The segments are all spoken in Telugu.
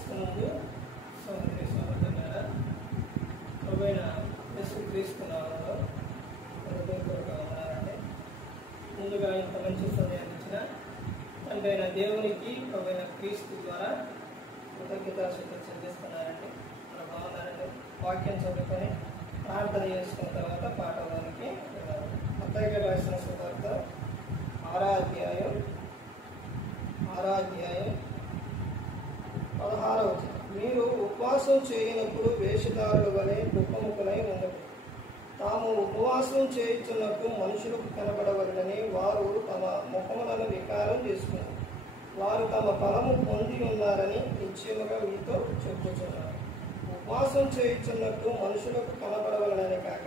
క్రీస్తునందు సోదరి సోదరులారా, ప్రభువైన యేసుక్రీస్తు నామములో హృదయపూర్వక వందనాలండి. ముందుగా ఇంత మంచి సమయాన్ని ఇచ్చిన తండ్రి అయిన దేవునికి ప్రభువైన క్రీస్తు ద్వారా కృతజ్ఞతాస్తుతులు చెల్లిస్తున్నారండి. మన బాగున్నారండి. వాక్యం చదువుకొని ప్రార్థన చేసుకున్న తర్వాత పాఠంలోనికి మత్తయి గారు రాసిన సువార్త 6వ అధ్యాయం 16వ వచనం. మీరు ఉపవాసం చేయనప్పుడు వేషధారుల వలె దుఃఖముఖులై ఉండదు. తాము ఉపవాసం చేయుచున్నట్టు మనుషులకు కనబడవలనని వారు తమ ముఖములను వికారం చేసుకున్నారు. వారు తమ ఫలము పొంది ఉన్నారని నిశ్చయముగా మీతో చెప్పుచున్నారు. ఉపవాసం చేయుచున్నట్టు మనుషులకు కనబడవలనని కాక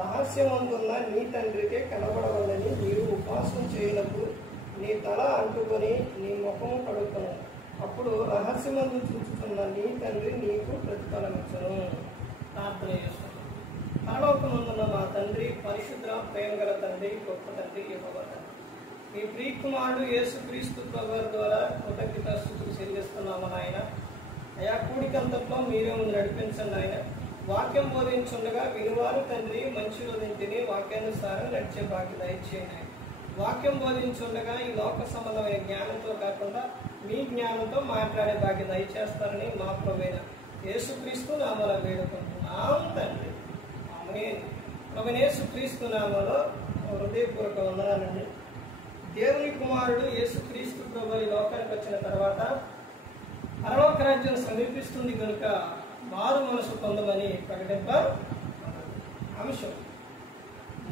రహస్యమందున్న నీ తండ్రికే కనబడవలని మీరు ఉపవాసం చేయనప్పుడు నీ తల అంటుకొని నీ ముఖము కడుక్కును. అప్పుడు రహస్యమందు చూచుతున్న నీ తండ్రి నీకు ప్రతిఫలమిచ్చును. ప్రార్థన చేస్తున్నాను. పరలోకమందున్న మా తండ్రి, పరిశుద్ధ ప్రేమ గల తండ్రి, గొప్ప తండ్రి, యెహోవా తండ్రి, మీ ప్రియకుమారుడు యేసుక్రీస్తు ప్రభువు ద్వారా కృతజ్ఞతాస్తుతులు చెల్లిస్తున్నాము నాయన. అయా కూడికంతట్లో మీరే ముందు నడిపించండి ఆయన. వాక్యం బోధించుండగా వినువారు తండ్రి మంచి రోజుని వాక్యానుసారం నడిచే భాగ్యం దయచేయండి. వాక్యం బోధించుండగా ఈ లోక సంబంధమైన జ్ఞానంతో కాకుండా మీ జ్ఞానంతో మాట్లాడే భాగ్యం దయచేస్తారని మా ప్రభువైన యేసుక్రీస్తు నామములో వేడుకుంటున్నాం తండ్రి. ఆమేన్. ప్రభువైన యేసుక్రీస్తు నామములో హృదయపూర్వక వందనాలండి. దేవుని కుమారుడు యేసుక్రీస్తు ప్రభువు ఈ లోకానికి వచ్చిన తర్వాత పరలోక రాజ్యం సమీపిస్తుంది కనుక మారు మనసు పొందమని ప్రకటింప అంశం.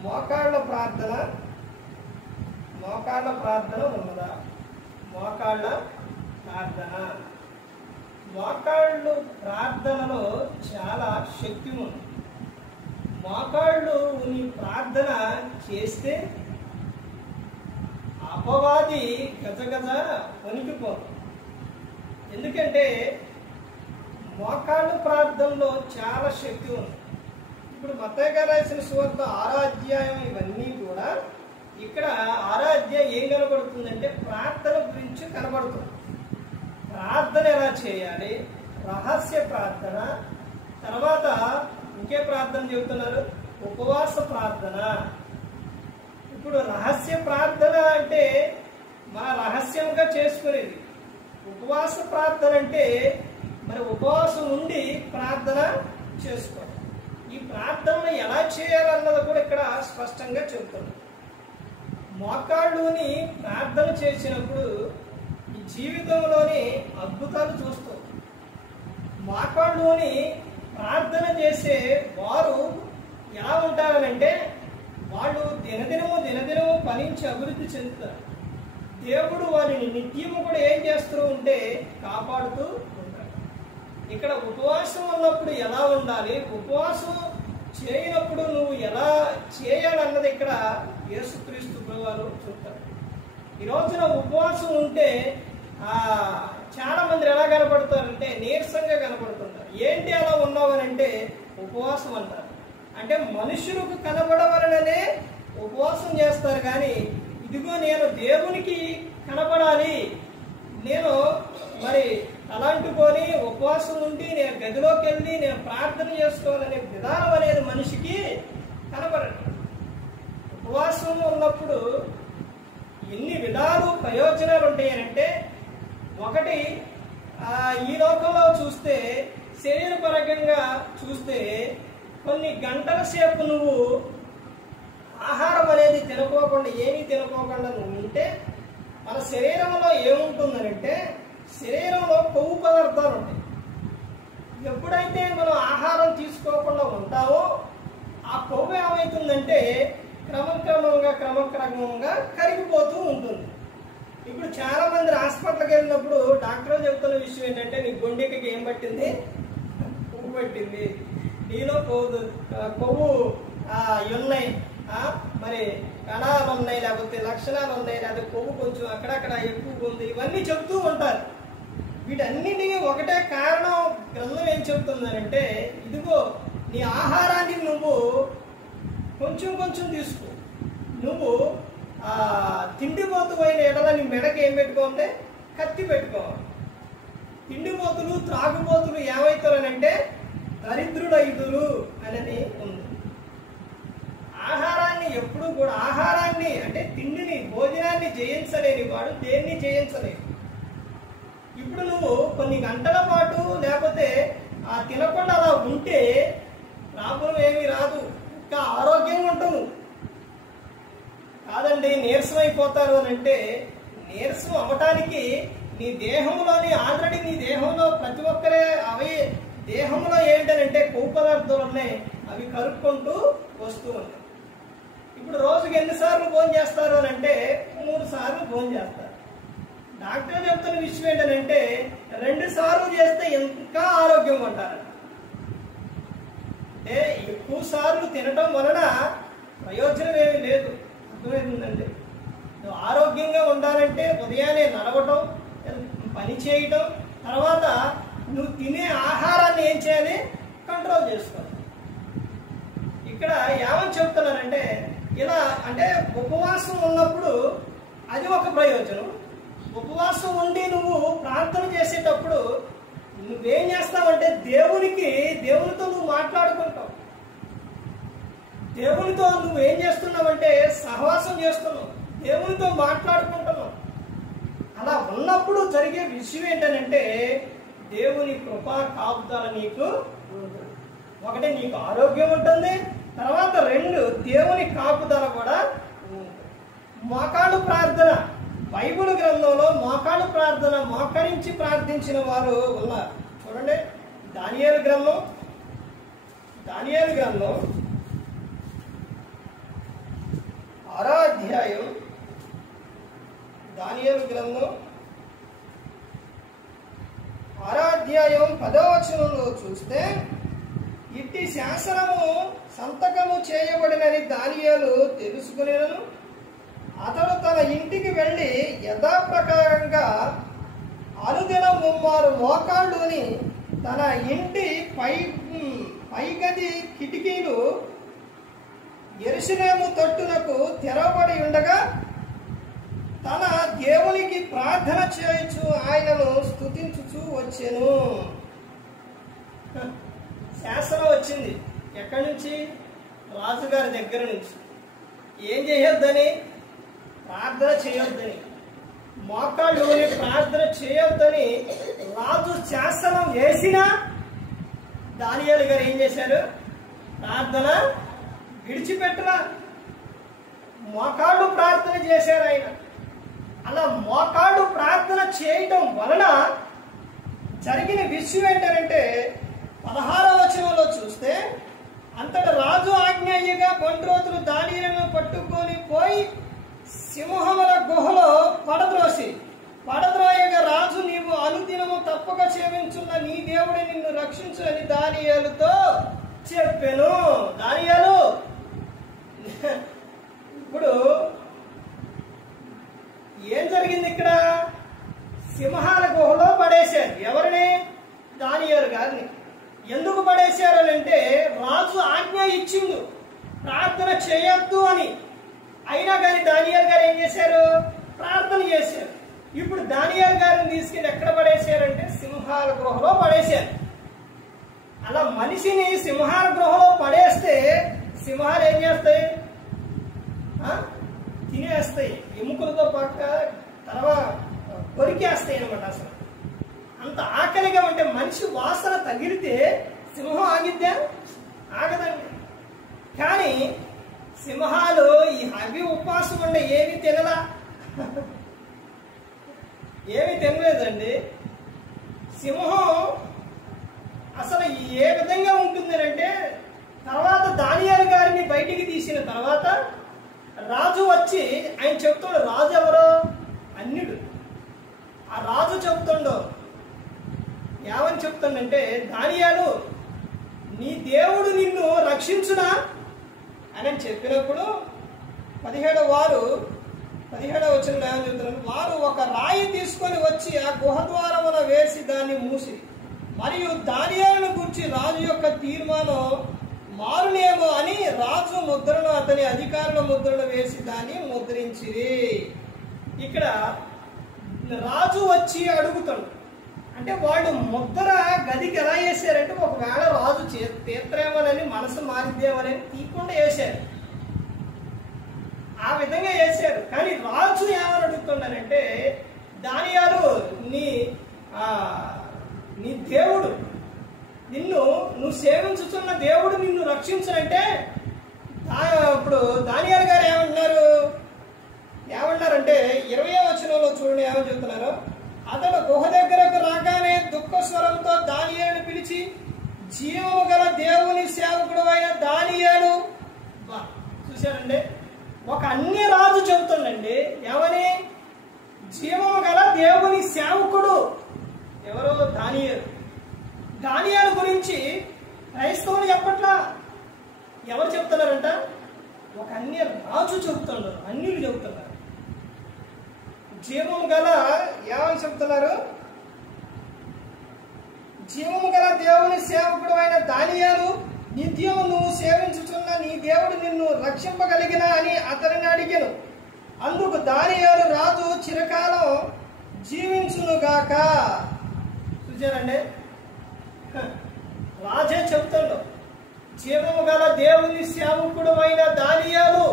మోకాళ్ళ ప్రార్థన ఉన్నదా? మోకాళ్ళ మోకాళ్ళు ప్రార్థనలో చాలా శక్తి ఉంది. మోకాళ్ళు నీ ప్రార్థన చేస్తే అపవాది గజగజ వణికిపోదు. ఎందుకంటే మోకాళ్ళు ప్రార్థనలో చాలా శక్తి ఉంది. ఇప్పుడు మత్తయి గారు రాసిన సువార్త 6వ అధ్యాయం ఇవన్నీ కూడా ఇక్కడ 6వ అధ్యాయం ఏం కనబడుతుందంటే ప్రార్థన గురించి కనబడుతుంది. ప్రార్థన ఎలా చేయాలి, రహస్య ప్రార్థన, తర్వాత ఇంకే ప్రార్థన చెబుతున్నారు, ఉపవాస ప్రార్థన. ఇప్పుడు రహస్య ప్రార్థన అంటే మన రహస్యంగా చేసుకునేది. ఉపవాస ప్రార్థన అంటే మరి ఉపవాసం ఉండి ప్రార్థన చేసుకోవాలి. ఈ ప్రార్థనను ఎలా చేయాలన్నది కూడా ఇక్కడ స్పష్టంగా చెబుతుంది. మోకాళ్ళుని ప్రార్థన చేసినప్పుడు ఈ జీవితంలోని అద్భుతాలు చూస్తాం. మోకాళ్ళుని ప్రార్థన చేసే వారు ఎలా ఉంటారనంటే వాళ్ళు దినదినము ఫలించి అభివృద్ధి చెందుతారు. దేవుడు వారిని నిత్యము కూడా ఏం చేస్తూ ఉంటే కాపాడుతూ ఉంటాడు. ఇక్కడ ఉపవాసం ఉన్నప్పుడు ఎలా ఉండాలి, ఉపవాసం చేయనప్పుడు నువ్వు ఎలా చేయాలన్నది ఇక్కడ యేసుక్రీస్తు ప్రభువు చెప్తారు. ఈ రోజున ఉపవాసం ఉంటే చాలా మంది ఎలా కనపడతారంటే నీరసంగా కనపడుతుంటారు. ఏంటి అలా ఉన్నావనంటే ఉపవాసం అంటారు. అంటే మనుషులకు కనబడవలననే ఉపవాసం చేస్తారు. కానీ ఇదిగో నేను దేవునికి కనపడాలి, నేను మరి అలాంటికొని ఉపవాసం ఉండి నేను గదిలోకి వెళ్ళి నేను ప్రార్థన చేసుకోవాలనే విధానం అనేది మనిషికి కనబడదు. ఉపవాసం ఉన్నప్పుడు ఎన్ని విధాలు ప్రయోజనాలు ఉంటాయనంటే, ఒకటి ఈ లోకంలో చూస్తే శరీరపరంగా చూస్తే కొన్ని గంటల సేపు నువ్వు ఆహారం అనేది ఏమీ తినకోకుండా నువ్వు ఉంటే మన శరీరంలో ఏముంటుందనంటే శరీరంలో కొవ్వు పదార్థాలు ఉంటాయి. ఎప్పుడైతే మనం ఆహారం తీసుకోకుండా ఉంటామో ఆ కొవ్వు ఏమవుతుందంటే క్రమక్రమంగా కరిగిపోతూ ఉంటుంది. ఇప్పుడు చాలా మంది హాస్పిటల్కి వెళ్ళినప్పుడు డాక్టర్ చెబుతున్న విషయం ఏంటంటే నీ గుండెకి ఏం పట్టింది, కొవ్వు పట్టింది, నీలో కొవ్వు ఉన్నాయి, మరి కణాలు ఉన్నాయి, లేకపోతే లక్షణాలు ఉన్నాయి, లేకపోతే కొవ్వు కొంచెం అక్కడక్కడ ఎక్కువ ఉంది, ఇవన్నీ చెప్తూ ఉంటారు. వీటన్నిటికీ ఒకటే కారణం గ్రంథం ఏం చెప్తుందనంటే ఇదిగో నీ ఆహారాన్ని నువ్వు కొంచెం తీసుకో. నువ్వు తిండిపోతు అయిన ఎడల నీ మెడకి ఏం పెట్టుకోవాలి, కత్తి పెట్టుకోవాలి. తిండిపోతులు త్రాగుబోతులు ఏమవుతారనంటే దరిద్రులైదురు అనేది ఉంది. ఆహారాన్ని ఎప్పుడు కూడా ఆహారాన్ని అంటే తిండిని భోజనాన్ని జయించలేని వాడు దేన్ని జయించలేడు. ఇప్పుడు నువ్వు కొన్ని గంటల పాటు లేకపోతే ఆ తినకుండా అలా ఉంటే ప్రాబ్లం ఏమీ రాదు, ఇంకా ఆరోగ్యంగా ఉంటావు. కాదండి నీరసం అయిపోతారు అని అంటే నీరసం అవ్వటానికి నీ దేహంలోని ఆల్రెడీ నీ దేహంలో ప్రతి ఒక్కరే అవి దేహంలో ఏంటంటే కొవ్వు పదార్థాలు ఉన్నాయి, అవి కలుపుకుంటూ వస్తూ ఉంటాయి. ఇప్పుడు రోజుకి ఎన్నిసార్లు భోజనం చేస్తారు అని అంటే 3 సార్లు భోజనం చేస్తారు. డాక్టర్ చెప్తున్న విషయం ఏంటంటే 2 సార్లు చేస్తే ఇంకా ఆరోగ్యంగా ఉంటారు. అంటే ఎక్కువ సార్లు తినటం వలన ప్రయోజనం ఏమీ లేదు. అర్థమవుతుందండి. నువ్వు ఆరోగ్యంగా ఉండాలంటే ఉదయాన్నే నడవటం, పని చేయటం, తర్వాత నువ్వు తినే ఆహారాన్ని ఏం చేయాలి, కంట్రోల్ చేసుకోవాలి. ఇక్కడ ఏమని చెప్తున్నారంటే ఇలా అంటే ఉపవాసం ఉన్నప్పుడు అది ఒక ప్రయోజనం. ఉపవాసం ఉండి నువ్వు ప్రార్థన చేసేటప్పుడు నువ్వేం చేస్తావంటే దేవునితో నువ్వు మాట్లాడుకుంటావు. దేవునితో నువ్వేం చేస్తున్నావంటే సహవాసం చేస్తున్నావు, దేవునితో మాట్లాడుకుంటున్నావు. అలా ఉన్నప్పుడు జరిగే విషయం ఏంటంటే దేవుని కృపా కాపుదల నీకు ఉంటుంది. ఒకటి నీకు ఆరోగ్యం ఉంటుంది, తర్వాత 2 దేవుని కాపుదల కూడా ఉంటుంది. మోకాళ్ళు ప్రార్థన, బైబిల్ గ్రంథంలో మోకాళ్ళు ప్రార్థన మోకరించి ప్రార్థించిన వారు ఉన్నారు. చూడండి దానియేలు గ్రంథం 6వ అధ్యాయం, దానియేలు గ్రంథం 6వ అధ్యాయం 10వ వచనంలో చూస్తే ఇట్టి శాసనము సంతకము చేయబడినని దానియేలు తెలుసుకునేను. అతడు తన ఇంటికి వెళ్ళి యథాప్రకారంగా అనుదినం 3 మోకాళ్ళుని తన ఇంటి పైగది కిటికీలు యెరూషలేము తట్టునకు తెరవబడి ఉండగా తన దేవునికి ప్రార్థన చేయొచ్చు ఆయనను స్తుతించుచూ వచ్చెను. శాసనం వచ్చింది ఎక్కడి నుంచి? రాజుగారి దగ్గర నుంచి. ఏం చేయొద్దని? ప్రార్థన చేయొద్దని, మోకాళ్ళు ప్రార్థన చేయొద్దని రాజు శాసనం వేసినా దానియేలు గారు ఏం చేశారు? ప్రార్థన విడిచిపెట్టరా, మోకాళ్ళు ప్రార్థన చేశారు ఆయన. అలా మోకాళ్ళు ప్రార్థన చేయటం వలన జరిగిన విషయం ఏంటంటే 16వ వచనంలో చూస్తే అంతటా రాజు ఆజ్ఞాయ్యగా బండ్రోతులు దానియేలును పట్టుకొని పోయి సింహముల గుహలో పడద్రోయగా రాజు నీవు అనుదినము తప్పక సేవించున్న నీ దేవుడే నిన్ను రక్షించు అని దానియేలుతో చెప్పెను. దానియేలు ఇప్పుడు ఏం జరిగింది ఇక్కడ? సింహాల గుహలో పడేశారు. ఎవరిని? దానియేలు గారిని. ఎందుకు పడేశారు అని అంటే రాజు ఆజ్ఞ ఇచ్చిండు ప్రార్థన చేయొద్దు అని. అయినా కానీ దానియేలు గారు ఏం చేశారు? ప్రార్థన చేశారు. ఇప్పుడు దానియేలు గారిని తీసుకెళ్ళి ఎక్కడ పడేశారంటే సింహాల గృహలో పడేశారు. అలా మనిషిని సింహాల గృహలో పడేస్తే సింహాలు ఏం చేస్తాయి? తినేస్తాయి, ఎముకలతో పక్క తర్వాత కొరికేస్తాయి అనమాట. అసలు అంత ఆకలిగా ఉంటే మనిషి వాసన తగిలితే సింహం ఆగిద్దా? ఆగదండి. కానీ సింహాలు అవి ఉపవాసం ఉండే ఏమి తినలా, ఏమి తినలేదండి. సింహం అసలు ఏ విధంగా ఉంటుంది అంటే తర్వాత దానియేలు గారిని బయటికి తీసిన తర్వాత రాజు వచ్చి ఆయన చెప్తాడు. రాజు ఎవరో? అన్యుడు. ఆ రాజు చెప్తుండో ఏమని చెప్తాడంటే దానియేలు నీ దేవుడు నిన్ను రక్షించునా అని చెప్పినప్పుడు 17వ వచనంలో ఏమని చెప్తున్నారు? వారు ఒక రాయి తీసుకొని వచ్చి ఆ గుహ ద్వారమున వేసి దాన్ని మూసి మరియు దానియేలును గూర్చి రాజు యొక్క తీర్మానం మారునేమో అని రాజు ముద్రను అతని అధికారుల ముద్రను వేసి దాన్ని ముద్రించిరి. ఇక్కడ రాజు వచ్చి అడుగుతాడు అంటే వాళ్ళు ముద్ర గదికి ఎలా వేసారంటే ఒకవేళ రాజు తీర్థమని మనసు మారిద్దేమని తీయకుండా వేశారు, ఆ విధంగా వేశారు. కానీ రాజు ఏమని అడుగుతున్నాడంటే, దానియేలు నీ దేవుడు నువ్వు సేవించుతున్న దేవుడు నిన్ను రక్షించనంటే, ఇప్పుడు దానియేలు గారు ఏమన్నారంటే 20వ వచనంలో చూడండి ఏమని చెప్తున్నారు. అతడు గుహ దగ్గరకు రాగానే దుఃఖ స్వరంతో దానియేలును పిలిచి, జీవము గల దేవుని సేవకుడు అయిన దానియేలు. చూశారండి, ఒక అన్య రాజు చెబుతుండండి ఏమని, జీవము గల దేవుని సేవకుడు. ఎవరు? దానియేలు. దానియేలు గురించి క్రైస్తవులు చెప్పట్లా, ఎవరు చెప్తున్నారంట? ఒక అన్య రాజు చెబుతున్నారు, అన్యులు చెబుతున్నారు. జీవము గల ఏమని చెప్తున్నారు? జీవము గల దేవుని సేవకుడు అయిన దానియేలు, నిత్యము నువ్వు సేవించుచున్న నీ దేవుడు నిన్ను రక్షింపగలిగిన అని అతనిని అడిగాను. అందుకు దానియేలు, రాజు చిరకాలం జీవించునుగాక. చూసారండి, రాజే చెప్తాడు, జీవము గల దేవుని సేవకుడు అయిన దానియేలు.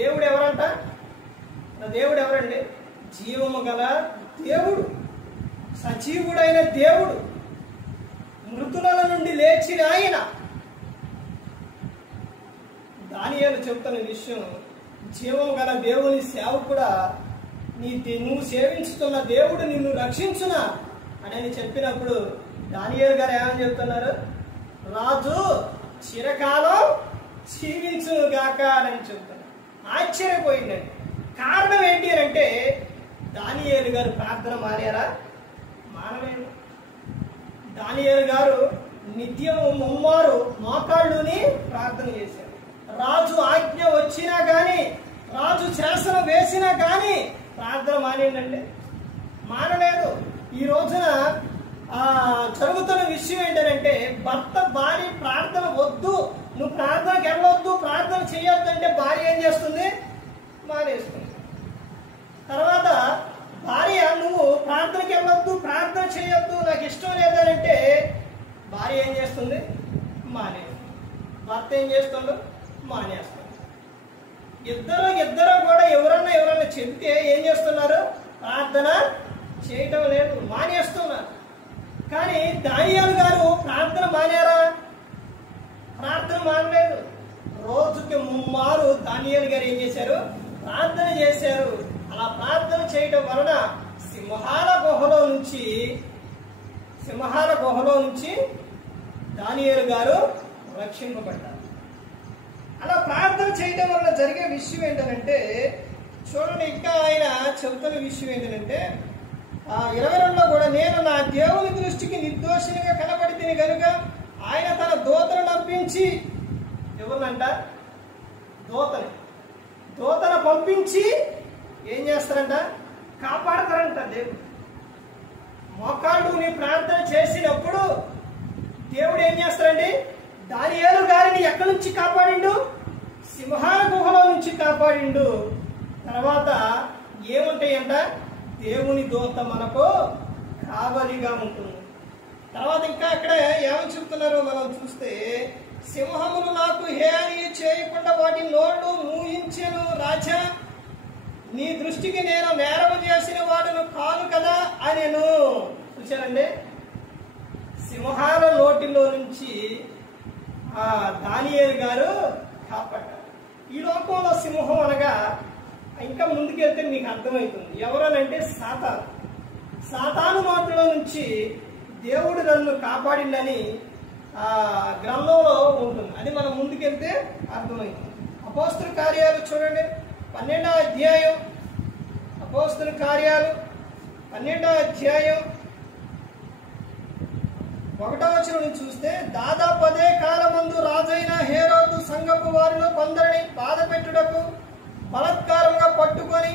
దేవుడు ఎవరంట? దేవుడు ఎవరండి? జీవము గల దేవుడు, సజీవుడైన దేవుడు, మృతుల నుండి లేచిన ఆయన. దానియేలు చెప్తున్న విషయం, జీవము గల దేవుని సేవకుడా, నువ్వు సేవించుతున్న దేవుడు నిన్ను రక్షించునా అని చెప్పినప్పుడు దానియేలు గారు ఏమని చెప్తున్నారు? రాజు చిరకాలం జీవించుగాక అని చెప్తున్నారు. ఆశ్చర్యపోయిందండి. కారణం ఏంటి అని అంటే, దానియేలు గారు ప్రార్థన మారారా? మానలేదు. దానియేలు గారు నిత్యం ముమ్మారు మోకాళ్ళుని ప్రార్థన చేశారు. రాజు ఆజ్ఞ వచ్చినా కానీ, రాజు శాసనం వేసినా కానీ ప్రార్థన మానేయండి, మానలేదు. ఈ రోజున జరుగుతున్న విషయం ఏంటంటే, భర్త భార్య ప్రార్థన వద్దు, నువ్వు ప్రార్థనకి వెళ్ళొద్దు, ప్రార్థన చేయొద్దు అంటే భార్య ఏం చేస్తుంది? మానేస్తుంది. తర్వాత భార్య నువ్వు ప్రార్థనకి వెళ్ళొద్దు, ప్రార్థన చేయొద్దు, నాకు ఇష్టం లేదంటే భార్య ఏం చేస్తుంది? మానేస్తుంది. భర్త ఏం చేస్తుండో మానేస్తుంది. ఇద్దరు కూడా ఎవరన్నా చెప్తే ఏం చేస్తున్నారు? ప్రార్థన చేయటం లేదు, మానేస్తున్నారు. కానీ దానియేలు గారు ప్రార్థన మానేరా? ప్రార్థన మానలేదు. రోజుకి ముమ్మారు దానియేలు గారు ఏం చేశారు? ప్రార్థన చేశారు. అలా ప్రార్థన చేయడం వలన సింహాల గుహలో నుంచి దానియేలు గారు రక్షింపబడ్డారు. అలా ప్రార్థన చేయడం వలన జరిగే విషయం ఏంటంటే, చూడండి, ఇంకా ఆయన చెబుతున్న విషయం ఏంటంటే 22లో కూడా, నేను నా దేవుని దృష్టికి నిర్దోషినిగా కనబడితిని గనుక ఆయన తన దూతను పంపించి, ఎవరినంట? దూతను పంపించి ఏం చేస్తారంట? కాపాడతారంట. దేవుడు మోకాళ్ళు నీ ప్రార్థన చేసినప్పుడు దేవుడు ఏం చేస్తారండి? దానియేలు గారిని ఎక్కడి నుంచి కాపాడిండు? సింహాల గుహలో నుంచి కాపాడిండు. తర్వాత ఏముంటాయంట? దేవుని దూత మనకు కావలిగా ఉంటుంది. తర్వాత ఇంకా అక్కడ ఏమని చెప్తున్నారో మనం చూస్తే, సింహములు నాకు హేని చేయకుండా వాటి నోళ్లు మూయించెను రాజా, నీ దృష్టికి నేను నేరము చేసిన వాడును కాను కదా అనెను. చూశారండి, సింహాల నోటిలో నుంచి దానియేలు గారు కాపాడారు. ఈ లోకంలో సింహం అనగా, ఇంకా ముందుకెళ్తే మీకు అర్థమవుతుంది ఎవరనంటే సాతాను నోటిలో నుంచి దేవుడు నన్ను కాపాడిందని గ్రంథంలో ఉంటుంది. అది మనం ముందుకెళ్తే అర్థమవుతుంది. అపోస్తుల కార్యాలు చూడండి, 12వ అధ్యాయం. అపోస్తుల కార్యాలు 12వ అధ్యాయం 1వ వచనం చూస్తే, దాదాపు అదే కాలమందు రాజైన హేరోదు సంఘపు వారిలో కొందరిని బాధ పెట్టుటకు బలత్కారంగా పట్టుకొని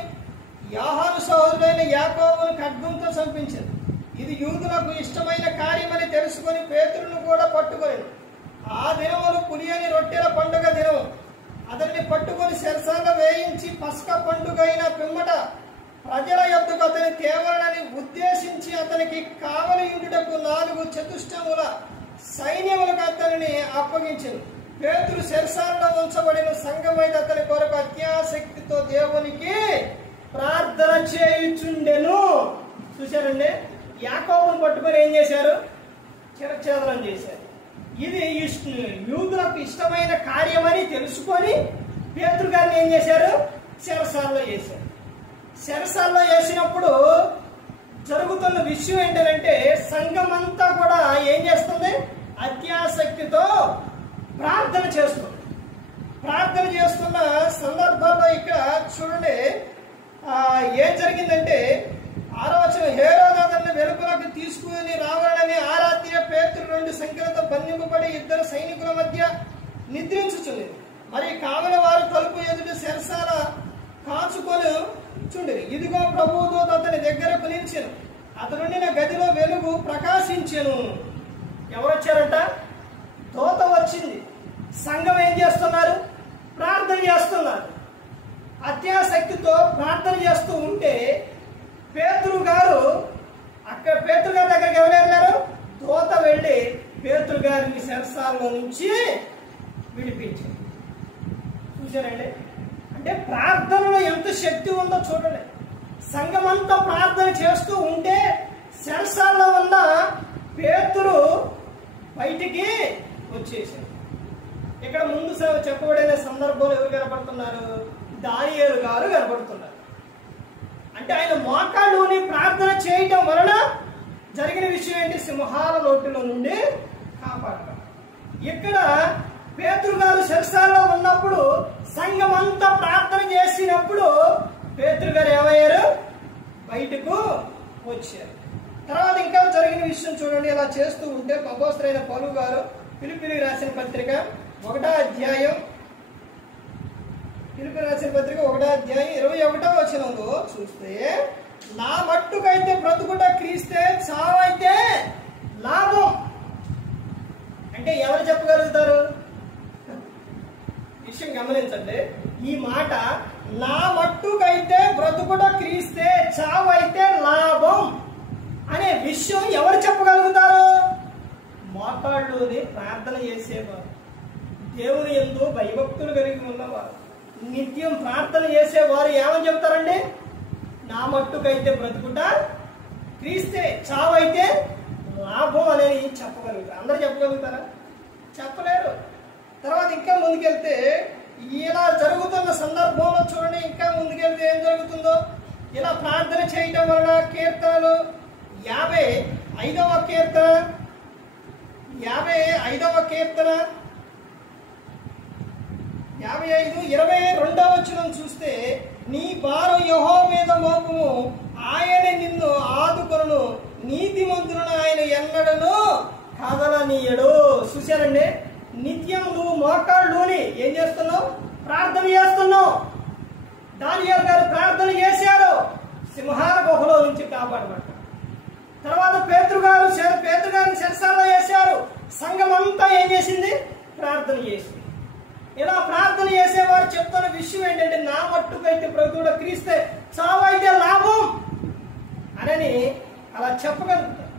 యోహాను సహోదరుడైన యాకోబును ఖడ్గంతో చంపించారు. ఇది యూదులకు ఇష్టమైన కార్యమని తెలుసుకొని పేతురును కూడా పట్టుకొని, ఆ దినములు పులియని రొట్టెల పండుగ దినం, అతన్ని పట్టుకొని చెరసాల వేయించి పస్కా పండుగ అయిన పిమ్మట ప్రజల యొద్దకు అతని తేవాలని ఉద్దేశించి అతనికి కావలియుటకు 4 చతుష్టముల సైన్యములకు అతనిని అప్పగించింది. పేతురు చెరసాలలో ఉంచబడిన సంఘమైతే అతని కొరకు అత్యాసక్తితో దేవునికి ప్రార్థన చేయుచుండెను. చూశారండి, యాకోబును పట్టుకొని ఏం చేశారు? చిరఛేదనం చేశారు. ఇది యూదులకు ఇష్టమైన కార్యమని తెలుసుకొని పేతురు గారిని ఏం చేశారు? చెరసాలలో వేశారు. చెరసాలలో వేసినప్పుడు జరుగుతున్న విషయం ఏంటంటే సంఘమంతా కూడా ఏం చేస్తుంది? అత్యాసక్తితో ప్రార్థన చేస్తుంది. ప్రార్థన చేస్తున్న సందర్భంలో ఇక్కడ చూడండి ఏం జరిగిందంటే 6వ వచనం, హేరోదు అతన్ని వెలుపలకు తీసుకుని రావాలని ఆ రాత్రి పేతురు 2 సంఖ్యలతో బంధింపబడి 2 సైనికుల మధ్య నిద్రించుచుంది. మరి కావలి వారు తలుపు ఎదుట చెరసాల కాచుకొని చుండిరి. ఇదిగో ప్రభువు దూత అతని దగ్గరకు నిలిచెను. అతనుండిన గదిలో వెలుగు ప్రకాశించెను. ఎవరు వచ్చారంట? దూత వచ్చింది. సంఘం ఏం చేస్తున్నారు? ప్రార్థన చేస్తున్నారు. అత్యాసక్తితో ప్రార్థన చేస్తూ ఉంటే పేతురు గారి దగ్గరికి ఎవరు వెళ్ళారు? దూత వెళ్ళి పేతురు గారిని చెరసాలలో నుంచి విడిపించారు. చూసారండి, అంటే ప్రార్థనలో ఎంత శక్తి ఉందో చూడండి. సంఘమంతా ప్రార్థన చేస్తూ ఉంటే చెరసాలలో ఉన్న పేతురు బయటికి వచ్చేసారు. ఇక్కడ ముందు చెప్పబడిన సందర్భంలో ఎవరు కనపడుతున్నారు? దానియేలు గారు కనపడుతున్నారు. అంటే ఆయన మోకాళ్ళుని ప్రార్థన చేయటం వలన జరిగిన విషయం ఏంటి? సింహాల నోటిలో నుండి కాపాడటం. ఇక్కడ పేతురు గారు చెరసాలలో ఉన్నప్పుడు సంఘం అంతా ప్రార్థన చేసినప్పుడు పేతురు గారు ఏమయ్యారు? బయటకు వచ్చారు. తర్వాత ఇంకా జరిగిన విషయం చూడండి. ఇలా చేస్తూ ఉంటే అపోస్తలుడైన పౌలు గారు ఫిలిప్పీయులకు రాసిన పత్రిక 1వ అధ్యాయం 21వ వచనంలో చూస్తే, నా మట్టుకైతే బ్రతుకుట క్రీస్తే, చావైతే లాభం. అంటే ఎవరు చెప్పగలుగుతారు? విషయం గమనించండి. ఈ మాట నా మట్టుకైతే బ్రతుకుట క్రీస్తే, చావైతే లాభం అనే విషయం ఎవరు చెప్పగలుగుతారు? మోకాళ్ళుని ప్రార్థన చేసేవారు, దేవుని యందు భయభక్తులు కలిగి ఉన్నవారు, నిత్యం ప్రార్థన చేసేవారు ఏమని చెప్తారండి? నా మట్టుకైతే బ్రతుకుట క్రీస్తే, చావైతే లాభం అనేది చెప్పగలుగుతారు. అందరూ చెప్పగలుగుతారా? చెప్పలేరు. తర్వాత ఇంకా ముందుకెళ్తే ఇలా జరుగుతున్న సందర్భంలో చూడండి, ఇంకా ముందుకెళ్తే ఏం జరుగుతుందో. ఇలా ప్రార్థన చేయటం వలన కీర్తనలు 55వ కీర్తన 22వ వచనం చూస్తే, నీ భారం యెహోవా మీద మోపుము, ఆయన నిన్ను ఆదుకొనును, నీతిమంతులను ఆయన ఎన్నడను కదలనీయడు. చూశారండి, నిత్యం నువ్వు మోకాళ్ళుని ఏం చేస్తున్నావు? ప్రార్థన చేస్తున్నావు. దానియేలు గారు ప్రార్థన చేశారు, సింహాల గుహలో నుంచి కాపాడబడ్డారు. తర్వాత పేతురు గారిని చెరసాలలో వేశారు. సంఘం అంతా ఏం చేసింది? ప్రార్థన చేసింది. ఇలా ప్రార్థన చేసేవారు చెప్తున్న విషయం ఏంటంటే, నా మట్టుకైతే బ్రతుకుట క్రీస్తే, చావైతే లాభం అని అలా చెప్పగలుగుతారు.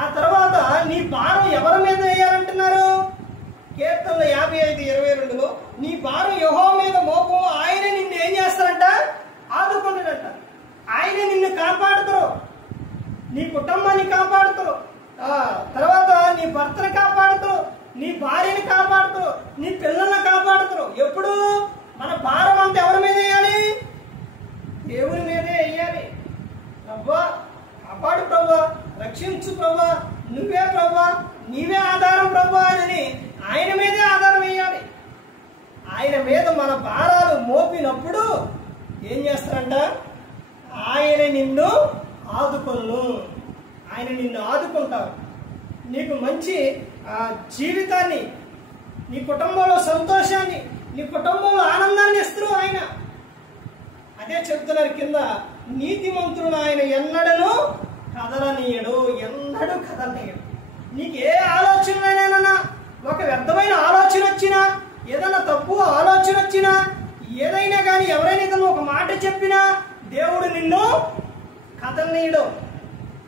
ఆ తర్వాత నీ భారం ఎవరి మీద వేయాలంటున్నారు? కీర్తనలు 55:22లో నీ భారం యెహోవా మీద మోపు, ఆయన నిన్ను ఏం చేస్తారంట? ఆదుకుంటాడంట. ఆయన నిన్ను కాపాడుతారు, నీ కుటుంబాన్ని కాపాడుతారు, తర్వాత నీ భర్తను కాపాడుతారు, నీ భార్యని కాపాడుతారు, నీ పిల్లల్ని కాపాడుతారు. ఎప్పుడు మన భారం అంతా ఎవరి మీద వేయాలి? దేవుని మీదే వేయాలి. ప్రభా కాపాడు, ప్రభా రక్షించు, ప్రభా నువ్వే ప్రభా, నీవే ఆధారం ప్రభా అని ఆయన మీదే ఆధారం వేయాలి. ఆయన మీద మన భారాలు మోపినప్పుడు ఏం చేస్తారంట? ఆయన నిన్ను ఆదుకొను, ఆయన నిన్ను ఆదుకుంటారు. నీకు మంచి జీవితాన్ని, నీ కుటుంబంలో సంతోషాన్ని, నీ కుటుంబంలో ఆనందాన్ని ఇస్తారు ఆయన. అదే చెప్తున్నారు కింద, నీతిమంతులను ఆయన ఎన్నడను కదలనీయడు, ఎన్నడూ కదలనీయడు. నీకు ఏ ఆలోచనైనా, ఒక వ్యర్థమైన ఆలోచన వచ్చినా, ఏదైనా తప్పు ఆలోచన వచ్చినా, ఏదైనా కానీ ఎవరైనా ఒక మాట చెప్పినా దేవుడు నిన్ను కదలనీయడు,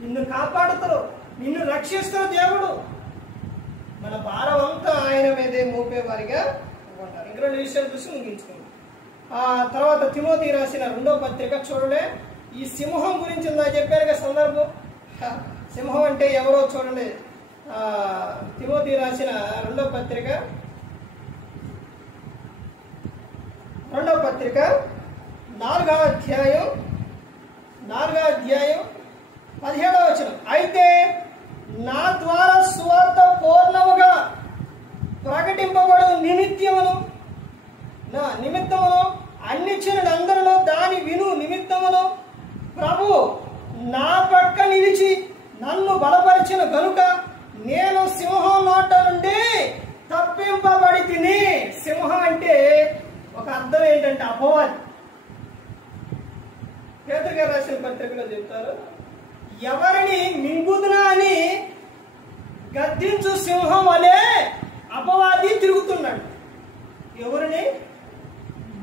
నిన్ను కాపాడుతాడు, నిన్ను రక్షిస్తాడు దేవుడు. మన భారం అంతా ఆయన మీదే మోపేవారిగా ఉంటారు. ఇంక 2 విషయాలు చూసి ముగించుకుందాం. ఆ తర్వాత తిమోతి రాసిన 2వ పత్రిక చూడండి. ఈ సింహం గురించి నా చెప్పారుగా సందర్భం. సింహం అంటే ఎవరో చూడండి. తిమోతి రాసిన 2వ పత్రిక 4వ అధ్యాయం 17వ వచనం. అయితే నా ద్వారా సువార్త పూర్ణముగా ప్రకటింపబడు నిమిత్తమును అన్ని జనులందరిలో దాని విను నిమిత్తమును ప్రభు నా పక్క నిలిచి నన్ను బలపరిచిన గనుక నేను సింహం నోట నుండి తప్పింపబడి తిని. సింహం అంటే ఒక అర్థం ఏంటంటే అపవాది. పేతురు గారు రాసిన పత్రికలో చెప్తారు, ఎవరిని మింగుదునా అని గద్దించు సింహం వలె అపవాది తిరుగుతున్నాడు. ఎవరిని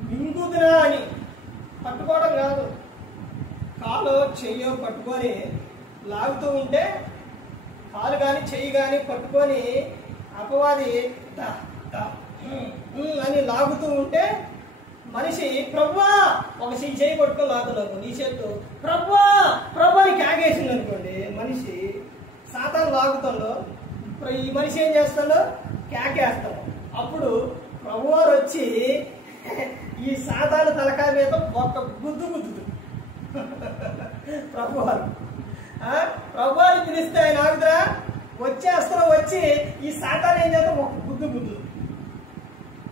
మింగుదునా అని, పట్టుకోవడం కాదు, కాలు చెయ్యో పట్టుకొని లాగుతూ ఉంటే, కాలు కానీ చెయ్యి కానీ పట్టుకొని అపవాది అని లాగుతూ ఉంటే మనిషి ప్రభువా ఒక చెయ్యి పట్టుకొని లాగుతున్నాను, నీ చేత్తు ప్రభువా అని క్యాగేసింది అనుకోండి, మనిషి సాతాను లాగుతాడు, ఈ మనిషి ఏం చేస్తాడు, క్యాకేస్తాడు. అప్పుడు ప్రభువారు వచ్చి ఈ సాతాను తలకాయ మీద ఒక గుద్దుతుంది. ప్రభువారు పిలిస్తే ఆయన ఆగుదరా, వచ్చేస్తాను, వచ్చి ఈ సాతాను ఏం చేస్తాం, ఒక గుద్దు.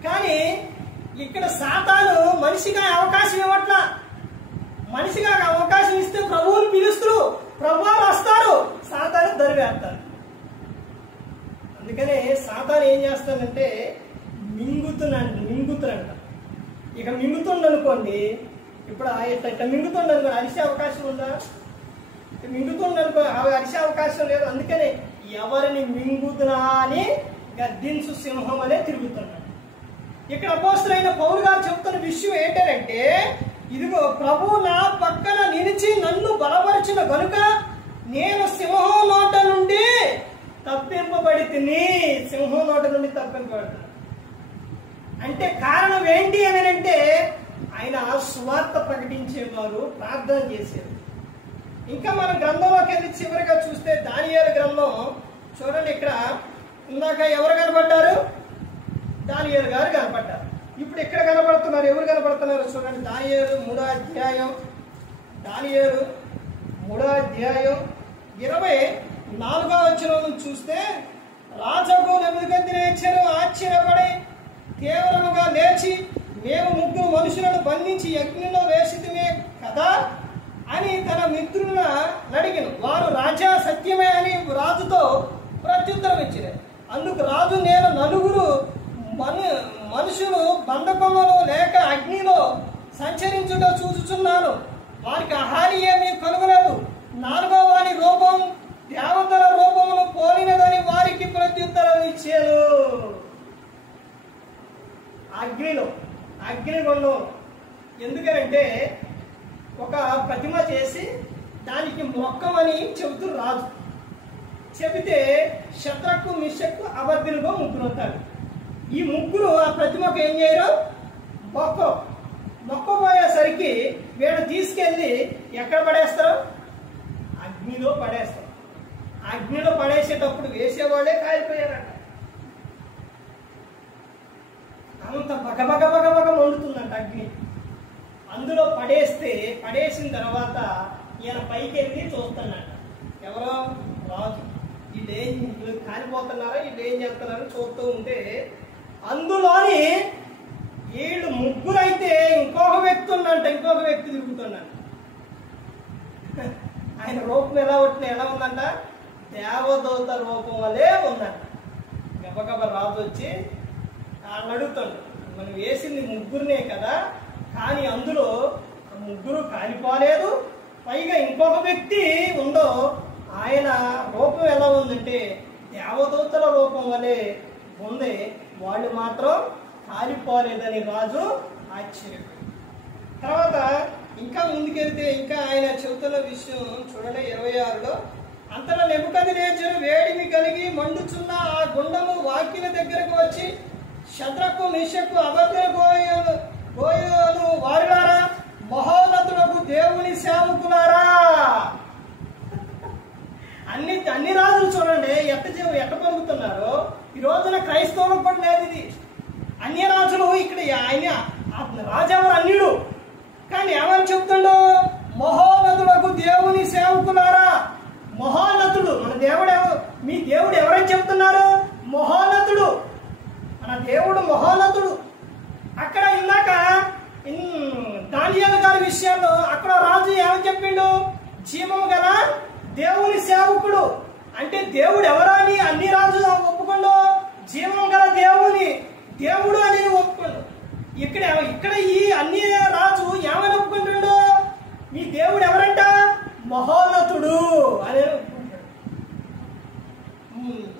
కానీ ఇక్కడ సాతాను మనిషిగా అవకాశం ఇవ్వట్లా. మనిషిగా అవకాశం ఇస్తే ప్రభువుని పిలుస్తారు, ప్రభువారు వస్తారు, సాతాను దరివేస్తారు. అందుకనే సాతాను ఏం చేస్తానంటే మింగుతున్నంట. ఇక మింగుతుండనుకోండి, ఇప్పుడు ఇట్లా మింగుతుండనుకోండి, అరిసే అవకాశం ఉందా? మింగుతుండనుకో, అరిసే అవకాశం లేదు. అందుకనే ఎవరిని మింగుతున్నా అని గద్దించు సింహం అనే తిరుగుతున్నాడు. ఇక్కడ అపోస్తలుడైన పౌలు గారు చెప్తున్న విషయం ఏంటంటే, ఇదిగో ప్రభు నా పక్కన నిలిచి నన్ను బలపరిచిన గనుక నేను సింహం నోట నుండి తప్పింపబడి తిని. సింహం నోట నుండి తప్పింపబడి అంటే కారణం ఏంటి అని అంటే, ఆయన సువార్త ప్రకటించేవారు, ప్రార్థన చేసేవారు. ఇంకా మనం గ్రంథంలోకి వెళ్ళి చివరిగా చూస్తే దానియేలు గ్రంథం చూడండి. ఇక్కడ ఇందాక ఎవరు కనబడ్డారు? దానియేలు గారు కనపడ్డారు. ఇప్పుడు ఇక్కడ కనబడుతున్నారు, ఎవరు కనబడుతున్నారు చూడండి. దానియేలు 3వ అధ్యాయం 24వ వచనం చూస్తే, రాజగు నెబుకద్నెజరు ఆశ్చర్యపడి తీవ్రముగా లేచి, మేము 3 మనుషులను బంధించి అగ్నిలో వేసితిమే కదా అని తన మిత్రులను అడిగిన. వారు రాజా సత్యమే అని రాజుతో ప్రత్యుత్తరం ఇచ్చారు. అందుకు రాజు, నేను 4 మనుషులు బంధకములో లేక అగ్నిలో సంచరించుట చూచుచున్నాను, వారికి ఆహారం ఏమీ కలుగలేదు. 4వ వారి రూపం దేవతల రూపమును పోలినదని వారికి ప్రత్యుత్తరం ఇచ్చారు. అగ్నిగుండం. ఎందుకంటే ఒక ప్రతిమ చేసి దానికి మొక్కమని చెబుతున్నారు రాజు. చెబితే శత్రకు, మిషక్కు, అబద్ధిలుగా 3 అవుతారు. ఈ 3 ఆ ప్రతిమకు ఏం చేయరు, మొక్కపోయేసరికి వీళ్ళు తీసుకెళ్ళి ఎక్కడ పడేస్తారు, అగ్నిలో పడేస్తారు. అగ్నిలో పడేసేటప్పుడు వేసేవాళ్ళే కాలిపోయారంట. అంత బగబగ మండుతుందంట అగ్ని. అందులో పడేసిన తర్వాత ఈయన పైకి వెళ్ళి చూస్తున్నాడు. ఎవరో రాజు, వీళ్ళు కాలిపోతున్నారా, వీళ్ళు ఏం చేస్తున్నారని చూస్తూ ఉంటే, అందులోని వీళ్ళు 3 అయితే ఇంకొక వ్యక్తి తిరుగుతున్నాడు. ఆయన రూపం ఎలా ఉందంట, దేవదూత రూపం వల్లే ఉందంట. గబగబ రాజు వచ్చి అడుగుతాడు, మనం వేసింది 3 కదా, కానీ అందులో 3 కాలిపోలేదు, పైగా ఇంకొక వ్యక్తి ఉందో ఆయన రూపం ఎలా ఉందంటే దేవదూతల రూపం వలె ఉంది, వాళ్ళు మాత్రం కాలిపోలేదని రాజు ఆశ్చర్యపోయాడు. తర్వాత ఇంకా ముందుకెళ్తే ఇంకా ఆయన చెబుతున్న విషయం చూడండి 26లో. అంతలో నెబుకద్నెజరు వేడిమి కలిగి మండుచున్న ఆ గుండము వాకిల దగ్గరకు వచ్చి శద్రకు మిషకు అబేద్నెగోను వారులారా, మహోన్నతులకు దేవుని సేవకులారా. అన్ని రాజులు చూడండి ఎట్ట పొందుతున్నారో. ఈ రోజున క్రైస్తవులకు కూడా లేదు ఇది. అన్య రాజులు ఇక్కడ ఆయన రాజెవరు అన్యుడు, కానీ ఏమని చెప్తుండో, మహోన్నతులకు దేవుని సేవకులారా. మహోన్నతుడు మన దేవుడు. మీ దేవుడు ఎవరని చెప్తున్నారు? మహోన్నతుడు. మన దేవుడు మహోన్నతుడు. అక్కడ ఇందాక దానియేలు గారి విషయాల్లో అక్కడ రాజు ఏమని చెప్పిండు? జీవము గల దేవుని సేవకుడు. అంటే దేవుడు ఎవరా అని అన్ని రాజు ఒప్పుకోండు. జీవం గల దేవుడు అని ఒప్పుకోండు. ఇక్కడ ఈ అన్ని రాజు ఏమని ఒప్పుకుంటాడు? మీ దేవుడు ఎవరంట? మహోన్నతుడు అని ఒప్పుకుంటాడు.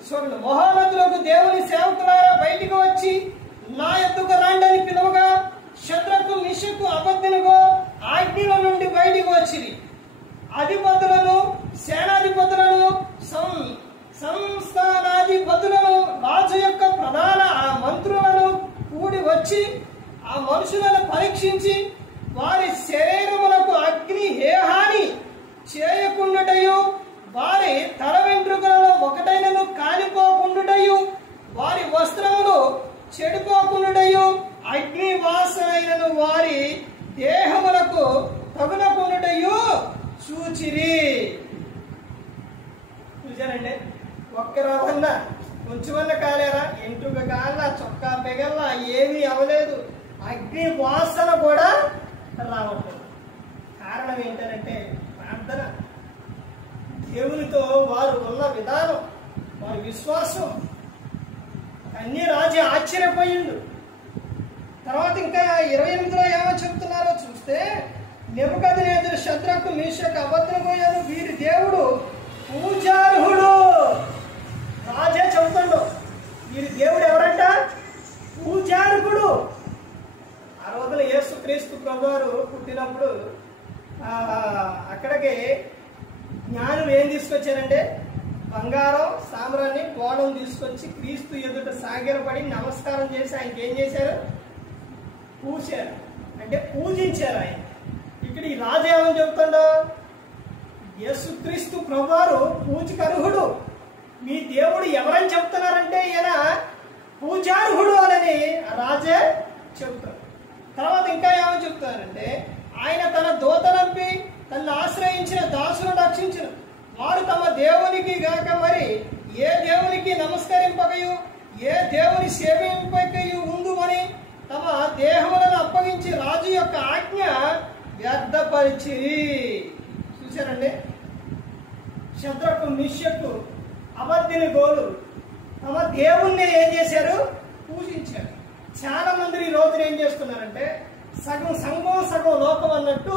చూడండి, మహోన్నతులకు దేవుని సేవకులారా బయటికి వచ్చి నా ఎద్దుకు రండి అని పిలువగా శద్రకు మిషకు అబేద్నెగో అగ్నిలో నుండి బయటికి వచ్చిరి. అధిపతులను, సేనాధిపతులను, సంస్థానాధిపతులను, రాజు యొక్క ప్రధాన మంత్రులను కూడి వచ్చి ఆ మనుషులను పరీక్షించి వారి శరీరములకు అగ్ని ఏ హాని చేయకుండాటయు, వారి తల వెంట్రుకలలో ఒకటైనను కాలిపోకుండాటయు, వారి వస్త్రములు చెడిపోకుండాటయు, అగ్ని వాసనైనను వారి దేహములకు తగులకుండాటయు చూచిరి. చూసారండి, ఒక్కరన్నా కొంచెమన్న కాలేరా, ఎంటుక కాళ్ళ, చొక్కా పెగల్ల, ఏమీ అవ్వలేదు. అగ్ని వాసన కూడా రావట్లేదు. కారణం ఏంటంటే ప్రార్థన. దేవునితో వారు ఉన్న విధానం, వారి విశ్వాసం. అన్ని రాజు ఆశ్చర్యపోయిండు. తర్వాత ఇంకా 28లో ఏమో చెప్తున్నారో చూస్తే, నెబుకద్నెజరు శద్రకు మీషకు అబేద్నెగోను వీరి దేవుడు పూజార్హుడు. రాజే చెబుతాడు, వీరి దేవుడు ఎవరంట? పూజార్హుడు. ఆ రోజున యేసుక్రీస్తు ప్రభువారు పుట్టినప్పుడు అక్కడికి జ్ఞానులు ఏం తీసుకొచ్చారంటే బంగారం, సామ్రాన్ని, గోళం తీసుకొచ్చి క్రీస్తు ఎదుట సాగిలపడి నమస్కారం చేసి ఆయనకి ఏం చేశారు? పూజారు, అంటే పూజించారు ఆయన. ఇక్కడ ఈ రాజు ఏమని చెప్తాడో, యేసుక్రీస్తు ప్రభువారు పూజకర్హుడు. మీ దేవుడు ఎవరని చెప్తున్నారంటే ఈయన పూజార్హుడు అని రాజే చెప్తారు. తర్వాత ఇంకా ఏమని చెప్తారంటే, ఆయన తన దూతలంపి తనను ఆశ్రయించిన దాసులను రక్షించిన వారు తమ దేవునికి గాక మరి ఏ దేవునికి నమస్కరింపకయు ఏ దేవుని సేవింపకయు ఉందుమని తమ దేహములను అప్పగించి రాజు యొక్క ఆజ్ఞ వ్యర్థపరిచిరి. చూశారండి, శద్రకు మిషకు అబేద్నెగోలు తమ దేవుణ్ణి ఏం చేశారు? పూజించారు. చాలా మంది ఈ రోజున ఏం చేస్తున్నారంటే సగం సంఘం సగం లోకం అన్నట్టు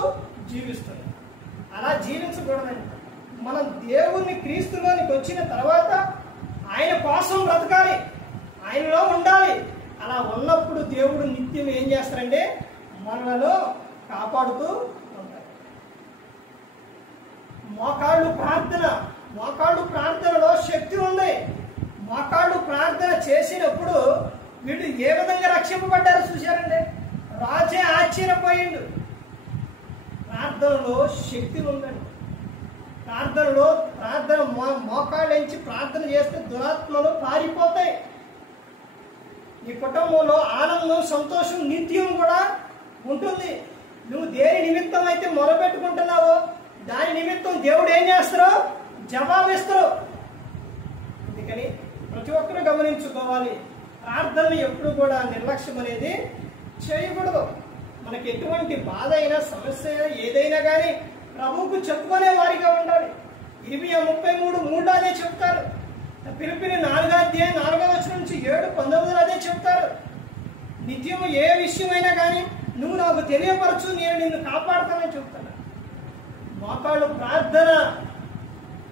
జీవిస్తున్నారు. అలా జీవించకూడదండి. మనం దేవుణ్ణి క్రీస్తులోనికి వచ్చిన తర్వాత ఆయన కోసం బ్రతకాలి, ఆయనలో ఉండాలి. అలా ఉన్నప్పుడు దేవుడు నిత్యం ఏం చేస్తారంటే మనలో కాపాడుతూ ఉంటారు. మోకాళ్ళు ప్రార్థనలో శక్తి ఉంది. మోకాళ్ళు ప్రార్థన చేసినప్పుడు వీళ్ళు ఏ విధంగా రక్షింపబడ్డారో చూశారండి. రాజే ఆశ్చర్యపోయిండు. ప్రార్థనలో శక్తి ఉందండి. ప్రార్థన మోకాళ్ళు ఎంచి ప్రార్థన చేస్తే దురాత్మలు పారిపోతాయి. నీ కుటుంబంలో ఆనందం, సంతోషం నిత్యం కూడా ఉంటుంది. నువ్వు దేని నిమిత్తం అయితే మొరపెట్టుకుంటున్నావో దాని నిమిత్తం దేవుడు ఏం చేస్తారో జవాబిస్తారు. అందుకని ప్రతి ఒక్కరు గమనించుకోవాలి, ప్రార్థనలు ఎప్పుడు కూడా నిర్లక్ష్యం అనేది చేయకూడదు. మనకి ఎటువంటి బాధ అయినా, సమస్య ఏదైనా కానీ ప్రభువుకు చెప్పుకునే వారిగా ఉండాలి. 33:3 అదే చెప్తారు. ఫిలిప్పీయులు 4:4 అదే చెప్తారు. నిత్యము ఏ విషయమైనా కానీ నువ్వు నాకు తెలియపరచు, నేను నిన్ను కాపాడుతానని చెప్తాను. మోకాళ్ళు ప్రార్థన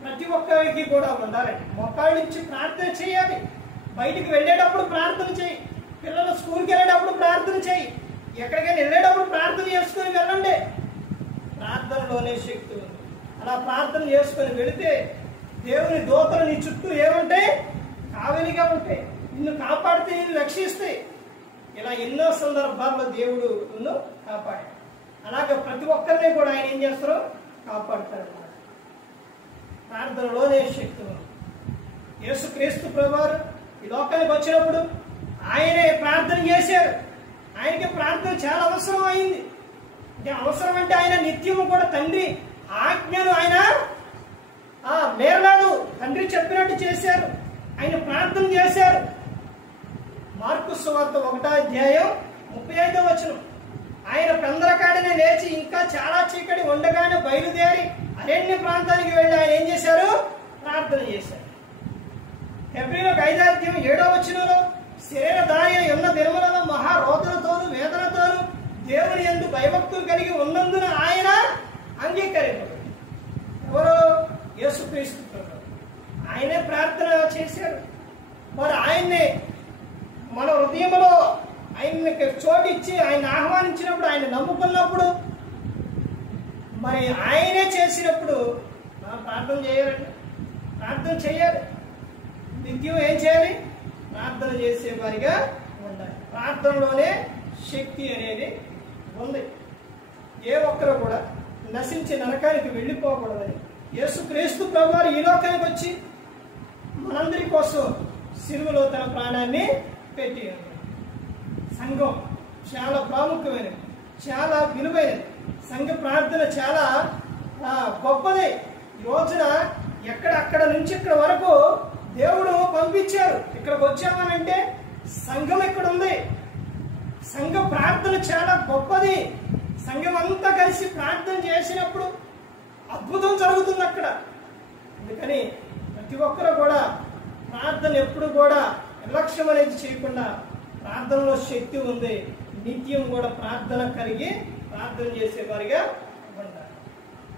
ప్రతి ఒక్కరికి కూడా ఉండాలండి. మోకాళ్ళు ఇచ్చి ప్రార్థన చేయాలి. బయటికి వెళ్ళేటప్పుడు ప్రార్థన చేయి, పిల్లలు స్కూల్కి వెళ్ళేటప్పుడు ప్రార్థన చేయి, ఎక్కడికైనా వెళ్ళేటప్పుడు ప్రార్థన చేసుకుని వెళ్ళండి. ప్రార్థనలోనే శక్తి ఉంది. అలా ప్రార్థన చేసుకొని వెళితే దేవుని దూతలు నీ చుట్టూ ఏముంటాయి? కావలిగా ఉంటాయి. నిన్ను కాపాడితే నిన్ను రక్షిస్తాయి. ఇలా ఎన్నో సందర్భాల్లో దేవుడు నిన్ను కాపాడాడు. అలాగే ప్రతి ఒక్కరిని కూడా ఆయన ఏం చేస్తారు? కాపాడుతాడు. ప్రార్థనలోనే శక్తి ఉంది. యేసుక్రీస్తు ప్రభువారు ఈ లోకానికి వచ్చినప్పుడు ఆయనే ప్రార్థన చేశారు. ఆయనకి ప్రార్థన చాలా అవసరం అయింది. అవసరం అంటే ఆయన నిత్యము కూడా తండ్రి ఆజ్ఞను ఆయన మేరలేదు, తండ్రి చెప్పినట్టు చేశారు. ఆయన ప్రార్థన చేశారు. మార్కు సువార్త 1వ అధ్యాయం 35వ వచనం, ఆయన పెందరకాడినే లేచి ఇంకా చాలా చీకటి ఉండగానే బయలుదేరి అరణ్య ప్రాంతానికి వెళ్ళి ఆయన ఏం చేశారు? ప్రార్థన చేశారు. హెబ్రీయులకు 5వ అధ్యాయం 7వ వచనంలో శరీరధారి ఉన్న దినములలో మహారోదనతోను వేదనతోను దేవుని యందు భయభక్తులు కలిగి ఉన్నందున ఆయన అంగీకరింపడు. ఎవరు? యేసుక్రీస్తు ప్రభువు. ఆయనే ప్రార్థన చేశారు. మరి ఆయన్నే మన హృదయంలో ఆయనకి చోటిచ్చి ఆయన ఆహ్వానించినప్పుడు, ఆయన నమ్ముకున్నప్పుడు, మరి ఆయనే చేసినప్పుడు ప్రార్థన చేయాలండి. ప్రార్థన చేయాలి. నిత్యం ఏం చేయాలి? ప్రార్థన చేసేవారిగా ఉండాలి. ప్రార్థనలోనే శక్తి అనేది ఉంది. ఏ ఒక్కరు కూడా నశించి నరకానికి వెళ్ళిపోకూడదని యేసుక్రీస్తు ప్రభువారు ఈ లోకానికి వచ్చి మనందరి కోసం సిలువలో తన ప్రాణాన్ని పెట్టి. సంఘం చాలా ప్రాముఖ్యమైనది, చాలా విలువైనది. సంఘ ప్రార్థన చాలా గొప్పది. ఈ రోజున అక్కడ నుంచి ఇక్కడ వరకు దేవుడు పంపించారు. ఇక్కడికి వచ్చామనంటే సంఘం ఇక్కడ ఉంది. సంఘ ప్రార్థన చాలా గొప్పది. సంఘం అంతా కలిసి ప్రార్థన చేసినప్పుడు అద్భుతం జరుగుతుంది అక్కడ. అందుకని ప్రతి ఒక్కరు కూడా ప్రార్థన ఎప్పుడు కూడా నిర్లక్ష్యం అనేది చేయకుండా, ప్రార్థనలో శక్తి ఉంది, నిత్యం కూడా ప్రార్థన కలిగి ప్రార్థన చేసేవారిగా ఉండాలి.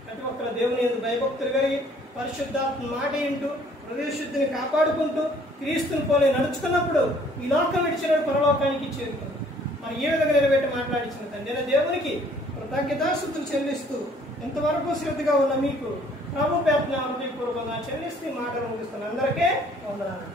ప్రతి ఒక్కరు దేవుని యందు భయభక్తులు కలిగి పరిశుద్ధాత్మ మాట వింటూ హృదయ శుద్ధిని కాపాడుకుంటూ క్రీస్తుని పోలే నడుచుకున్నప్పుడు ఈ లోకం విడిచిన పరలోకానికి చేరుకుంది. మరి ఏ విధంగా నిలబెట్టి మాట్లాడించిన తండ్రి దేవునికి కృతజ్ఞతాస్తుతులు చెల్లిస్తూ ఎంతవరకు శ్రద్ధగా ఉన్న మీకు ప్రభు పేరున హృదయపూర్వకంగా చెల్లిస్తూ మాటలు ముగిస్తున్న అందరికీ వందనాలు.